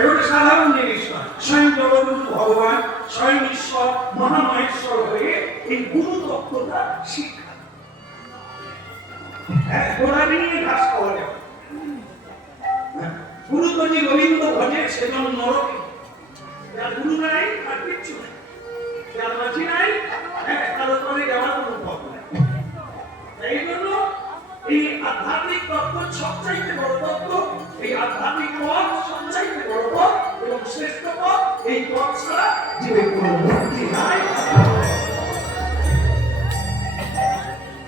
এগুলো সাধারণ জিনিস নয়। স্বয়ং জগৎগুরু ভগবান, স্বয়ং ঈশ্বর, মহামহেশ্বর হয়ে এই গুরু তত্ত্বটা শিক্ষা। গোড়া নিয়ে ঘাস খাওয়া যাবে। গুরু যদি গোবিন্দ ভজে সেজন নরকে, যার গুরু নাই আর কিচ্ছু নাই, যার মাঝি নাই তার উপরে যাওয়ার কোনো পথ নাই। এই জন্য এই আধ্যাত্মিক তত্ত্ব সবচাইতে বড় তত্ত্ব, এই আধ্যাত্মিক পথ সবচাইতে বড় পথ এবং শ্রেষ্ঠ পথ। এই পথ ছাড়া জীবে কোনো মুক্তি নাই।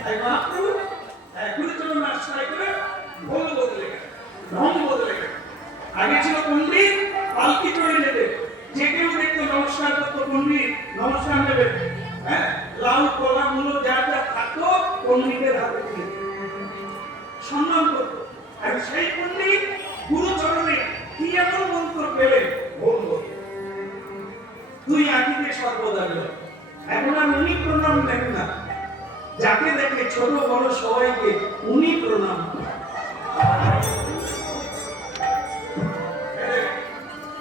তাই মহাপ্রভু গুরুচরণ আশ্রয় করে ভোগ বদলে গেল, রং বদলে গেল। আগে ছিল পণ্ডিত, পালকি চড়ে নেবে, যে কেউ দেখতো নমস্কার করতো, পণ্ডিত নমস্কার নেবে। লাউ কলা মূলো যা যা থাকতো পণ্ডিতের হাতে দিয়ে সম্মান করত। আর সেই পণ্ডিত গুরুচরণে কি এমন মন্ত্র পেলেন বলবো, তুই আকিকে সর্বদা জয়। এখন আর উনি প্রণাম দেন না, যাকে দেখে ছোট বড় সবাইকে উনি প্রণাম।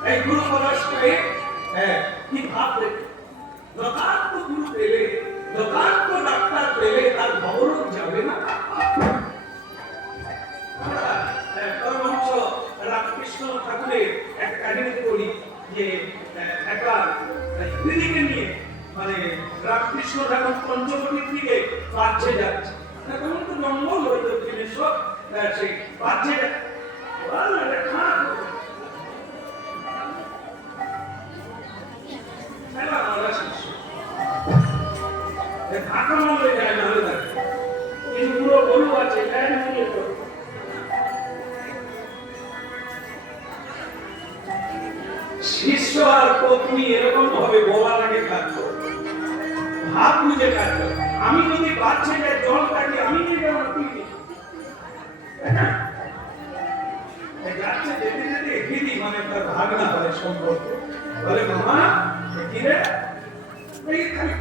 এই গুরু পরস্পরে কি ভাববে, যথার্থ গুরু পেলে, যথার্থ ডাক্তার পেলে তার গৌরব যাবে না। পরমহংস রামকৃষ্ণ ঠাকুরের এক কাহিনী করি যে একবার দিদিকে নিয়ে মানে রামকৃষ্ণ ঠাকুর পঞ্চবটির দিকে বাচ্চে যাচ্ছে, তখন তো জঙ্গল হয়ে দক্ষিণেশ্বর, সেই বাচ্চে শিষ্য আর পত্নী এরকম ভাবে বলার আগে কাটলো, ভাব বুঝে কাটলো। আমি যদি বাচ্চা যায় জল কাটি, আমি নিয়ে যাবো, তুই যাচ্ছে যেতে যেতে দিদি মানে তার ভাগনা হয় সম্পর্ক বলে, মামা কি রে খালি